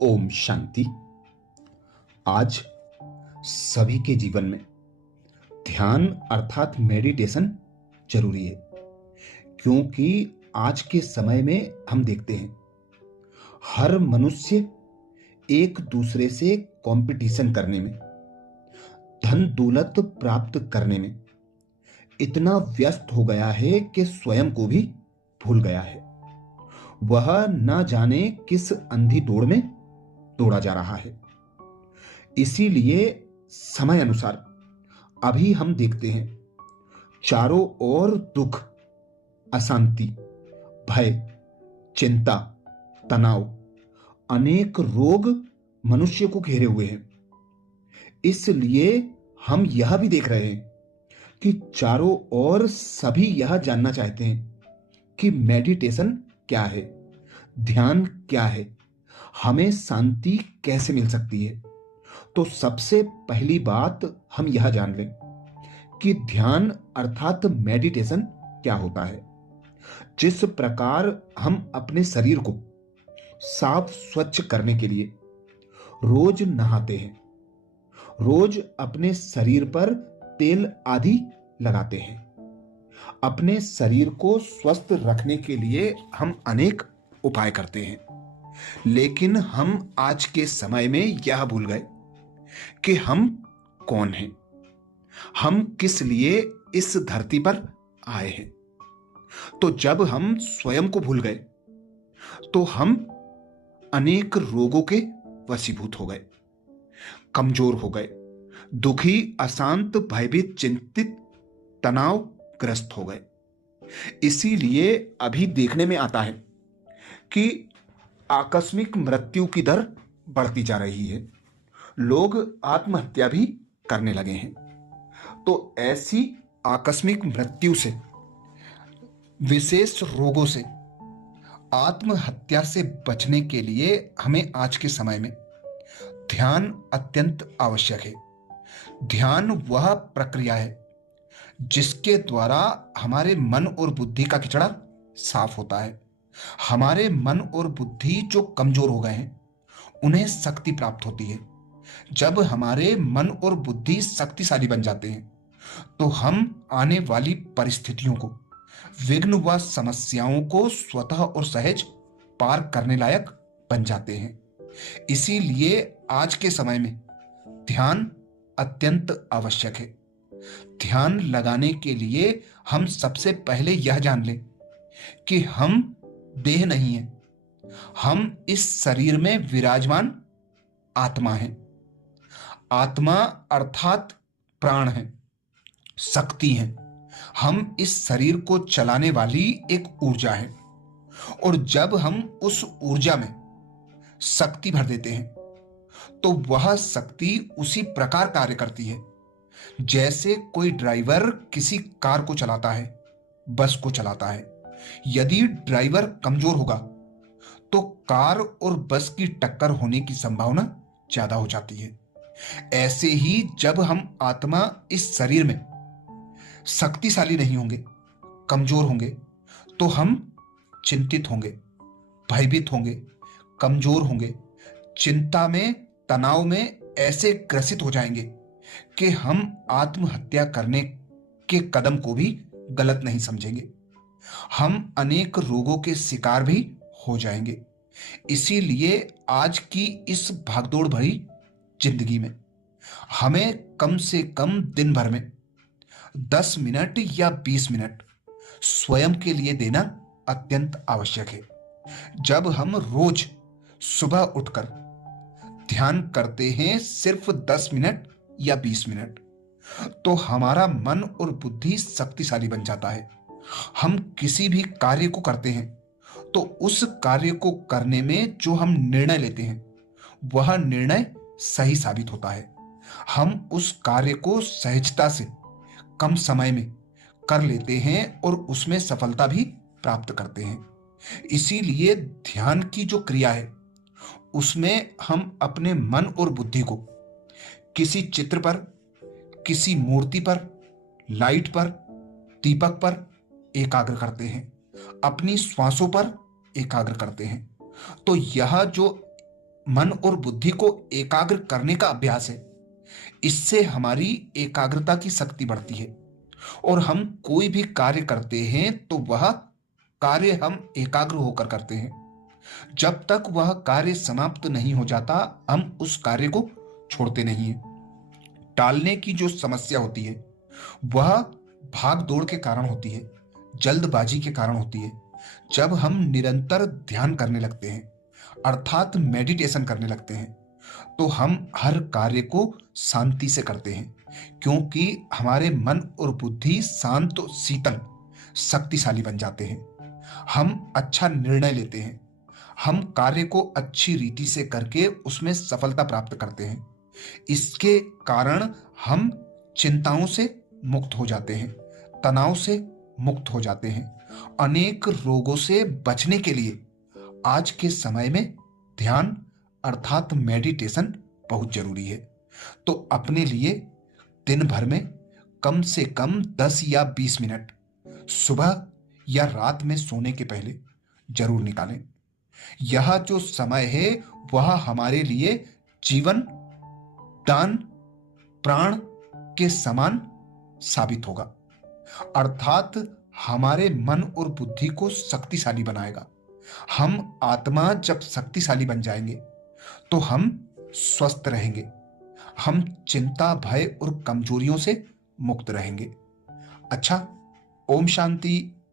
ओम शांति। आज सभी के जीवन में ध्यान अर्थात मेडिटेशन जरूरी है, क्योंकि आज के समय में हम देखते हैं हर मनुष्य एक दूसरे से कंपटीशन करने में, धन दौलत प्राप्त करने में इतना व्यस्त हो गया है कि स्वयं को भी भूल गया है। वह न जाने किस अंधी दौड़ में दौड़ा जा रहा है। इसीलिए समय अनुसार अभी हम देखते हैं चारों ओर दुख, अशांति, भय, चिंता, तनाव, अनेक रोग मनुष्य को घेरे हुए हैं। इसलिए हम यह भी देख रहे हैं कि चारों ओर सभी यह जानना चाहते हैं कि मेडिटेशन क्या है, ध्यान क्या है, हमें शांति कैसे मिल सकती है। तो सबसे पहली बात हम यह जान लें कि ध्यान अर्थात मेडिटेशन क्या होता है। जिस प्रकार हम अपने शरीर को साफ स्वच्छ करने के लिए रोज नहाते हैं, रोज अपने शरीर पर तेल आदि लगाते हैं, अपने शरीर को स्वस्थ रखने के लिए हम अनेक उपाय करते हैं, लेकिन हम आज के समय में यह भूल गए कि हम कौन हैं, हम किस लिए इस धरती पर आए हैं। तो जब हम स्वयं को भूल गए तो हम अनेक रोगों के वशीभूत हो गए, कमजोर हो गए, दुखी, अशांत, भयभीत, चिंतित, तनावग्रस्त हो गए। इसीलिए अभी देखने में आता है कि आकस्मिक मृत्यु की दर बढ़ती जा रही है, लोग आत्महत्या भी करने लगे हैं। तो ऐसी आकस्मिक मृत्यु से, विशेष रोगों से, आत्महत्या से बचने के लिए हमें आज के समय में ध्यान अत्यंत आवश्यक है। ध्यान वह प्रक्रिया है जिसके द्वारा हमारे मन और बुद्धि का किचड़ा साफ होता है। हमारे मन और बुद्धि जो कमजोर हो गए हैं उन्हें शक्ति प्राप्त होती है। जब हमारे मन और बुद्धि शक्तिशाली बन जाते हैं तो हम आने वाली परिस्थितियों को, विघ्न व समस्याओं को स्वतः और सहज पार करने लायक बन जाते हैं। इसीलिए आज के समय में ध्यान अत्यंत आवश्यक है। ध्यान लगाने के लिए हम सबसे पहले यह जान लें कि हम देह नहीं है, हम इस शरीर में विराजमान आत्मा है। आत्मा अर्थात प्राण है, शक्ति है। हम इस शरीर को चलाने वाली एक ऊर्जा है, और जब हम उस ऊर्जा में शक्ति भर देते हैं तो वह शक्ति उसी प्रकार कार्य करती है जैसे कोई ड्राइवर किसी कार को चलाता है, बस को चलाता है। यदि ड्राइवर कमजोर होगा तो कार और बस की टक्कर होने की संभावना ज्यादा हो जाती है। ऐसे ही जब हम आत्मा इस शरीर में शक्तिशाली नहीं होंगे, कमजोर होंगे, तो हम चिंतित होंगे, भयभीत होंगे, कमजोर होंगे, चिंता में, तनाव में ऐसे ग्रसित हो जाएंगे कि हम आत्महत्या करने के कदम को भी गलत नहीं समझेंगे। हम अनेक रोगों के शिकार भी हो जाएंगे। इसीलिए आज की इस भागदौड़ भरी जिंदगी में हमें कम से कम दिन भर में 10 मिनट या 20 मिनट स्वयं के लिए देना अत्यंत आवश्यक है। जब हम रोज सुबह उठकर ध्यान करते हैं सिर्फ 10 मिनट या 20 मिनट, तो हमारा मन और बुद्धि शक्तिशाली बन जाता है। हम किसी भी कार्य को करते हैं तो उस कार्य को करने में जो हम निर्णय लेते हैं वह निर्णय सही साबित होता है। हम उस कार्य को सहजता से कम समय में कर लेते हैं और उसमें सफलता भी प्राप्त करते हैं। इसीलिए ध्यान की जो क्रिया है उसमें हम अपने मन और बुद्धि को किसी चित्र पर, किसी मूर्ति पर, लाइट पर, दीपक पर एकाग्र करते हैं, अपनी श्वासों पर एकाग्र करते हैं। तो यह जो मन और बुद्धि को एकाग्र करने का अभ्यास है। इससे हमारी एकाग्रता की शक्ति बढ़ती है और हम कोई भी कार्य करते हैं तो वह कार्य हम एकाग्र होकर करते हैं। जब तक वह कार्य समाप्त नहीं हो जाता, हम उस कार्य को छोड़ते नहीं हैं। टालने की जो समस्या होती है वह भाग दौड़ के कारण होती है, जल्दबाजी के कारण होती है। जब हम निरंतर ध्यान करने लगते हैं, अर्थात मेडिटेशन करने लगते हैं, तो हम हर कार्य को शांति से करते हैं, क्योंकि हमारे मन और बुद्धि शांत, शीतल, शक्तिशाली बन जाते हैं। हम अच्छा निर्णय लेते हैं, हम कार्य को अच्छी रीति से करके उसमें सफलता प्राप्त करते हैं। इसके कारण हम चिंताओं से मुक्त हो जाते हैं, तनाव से मुक्त हो जाते हैं। अनेक रोगों से बचने के लिए आज के समय में ध्यान अर्थात मेडिटेशन बहुत जरूरी है। तो अपने लिए दिन भर में कम से कम 10 या 20 मिनट सुबह या रात में सोने के पहले जरूर निकालें। यह जो समय है वह हमारे लिए जीवन दान, प्राण के समान साबित होगा, अर्थात हमारे मन और बुद्धि को शक्तिशाली बनाएगा। हम आत्मा जब शक्तिशाली बन जाएंगे तो हम स्वस्थ रहेंगे, हम चिंता, भय और कमजोरियों से मुक्त रहेंगे। अच्छा, ओम शांति।